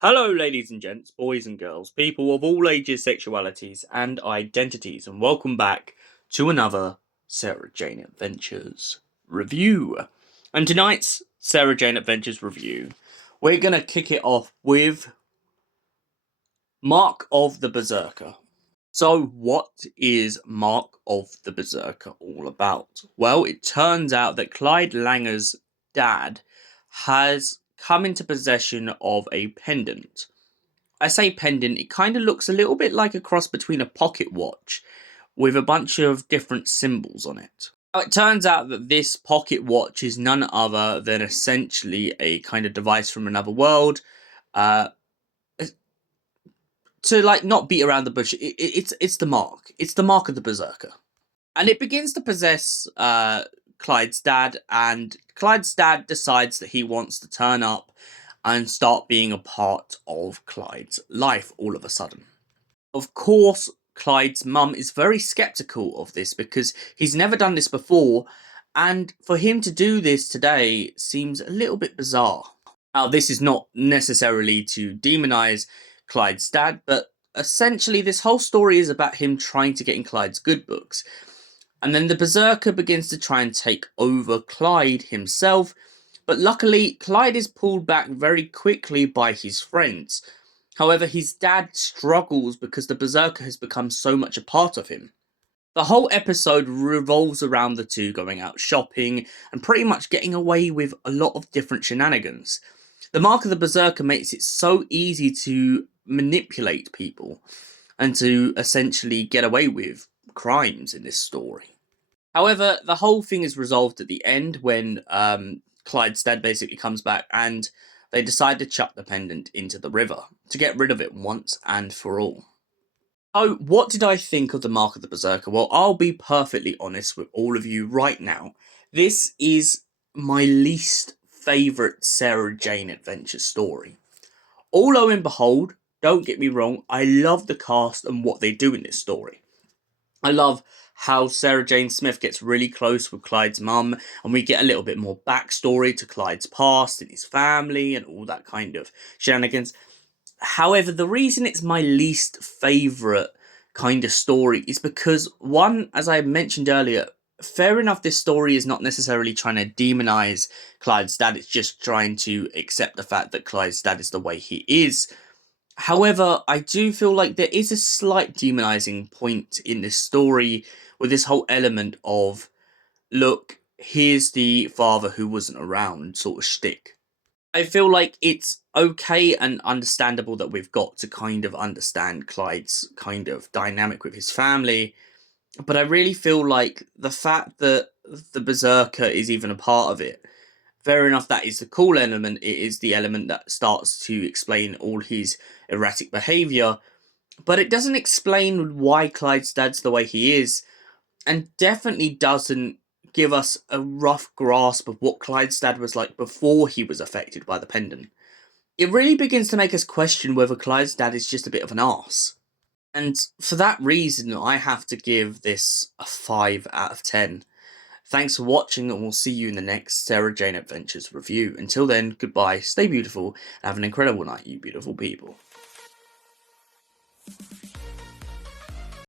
Hello, ladies and gents, boys and girls, people of all ages, sexualities, and identities, and welcome back to another Sarah Jane Adventures review. And tonight's Sarah Jane Adventures review, we're going to kick it off with Mark of the Beserker. So, what is Mark of the Beserker all about? Well, it turns out that Clyde Langer's dad has come into possession of a pendant. I say pendant, it kind of looks a little bit like a cross between a pocket watch with a bunch of different symbols on it. Now, it turns out that this pocket watch is none other than essentially a kind of device from another world. Uh, to not beat around the bush, it's the mark. It's the mark of the Berserker, and it begins to possess Clyde's dad. And Clyde's dad decides that he wants to turn up and start being a part of Clyde's life all of a sudden. Of course, Clyde's mum is very skeptical of this because he's never done this before, and for him to do this today seems a little bit bizarre. Now, this is not necessarily to demonize Clyde's dad, but essentially this whole story is about him trying to get in Clyde's good books. And then the Berserker begins to try and take over Clyde himself, but luckily Clyde is pulled back very quickly by his friends. However, his dad struggles because the Berserker has become so much a part of him. The whole episode revolves around the two going out shopping and pretty much getting away with a lot of different shenanigans. The Mark of the Berserker makes it so easy to manipulate people and to essentially get away with crimes in this story. However, the whole thing is resolved at the end when Clyde's dad basically comes back and they decide to chuck the pendant into the river to get rid of it once and for all. So, what did I think of the Mark of the Berserker? Well, I'll be perfectly honest with all of you right now. This is my least favourite Sarah Jane Adventure story. Although, and behold, don't get me wrong, I love the cast and what they do in this story. I love how Sarah Jane Smith gets really close with Clyde's mum, and we get a little bit more backstory to Clyde's past and his family and all that kind of shenanigans. However, the reason it's my least favourite kind of story is because, one, as I mentioned earlier, fair enough, this story is not necessarily trying to demonise Clyde's dad, it's just trying to accept the fact that Clyde's dad is the way he is. However, I do feel like there is a slight demonising point in this story with this whole element of, look, here's the father who wasn't around sort of shtick. I feel like it's okay and understandable that we've got to kind of understand Clyde's kind of dynamic with his family, but I really feel like the fact that the Berserker is even a part of it, fair enough, that is the cool element. It is the element that starts to explain all his erratic behaviour, but it doesn't explain why Clyde's dad's the way he is, and definitely doesn't give us a rough grasp of what Clyde's dad was like before he was affected by the pendant. It really begins to make us question whether Clyde's dad is just a bit of an arse. And for that reason, I have to give this a 5 out of 10. Thanks for watching, and we'll see you in the next Sarah Jane Adventures review. Until then, goodbye, stay beautiful, and have an incredible night, you beautiful people.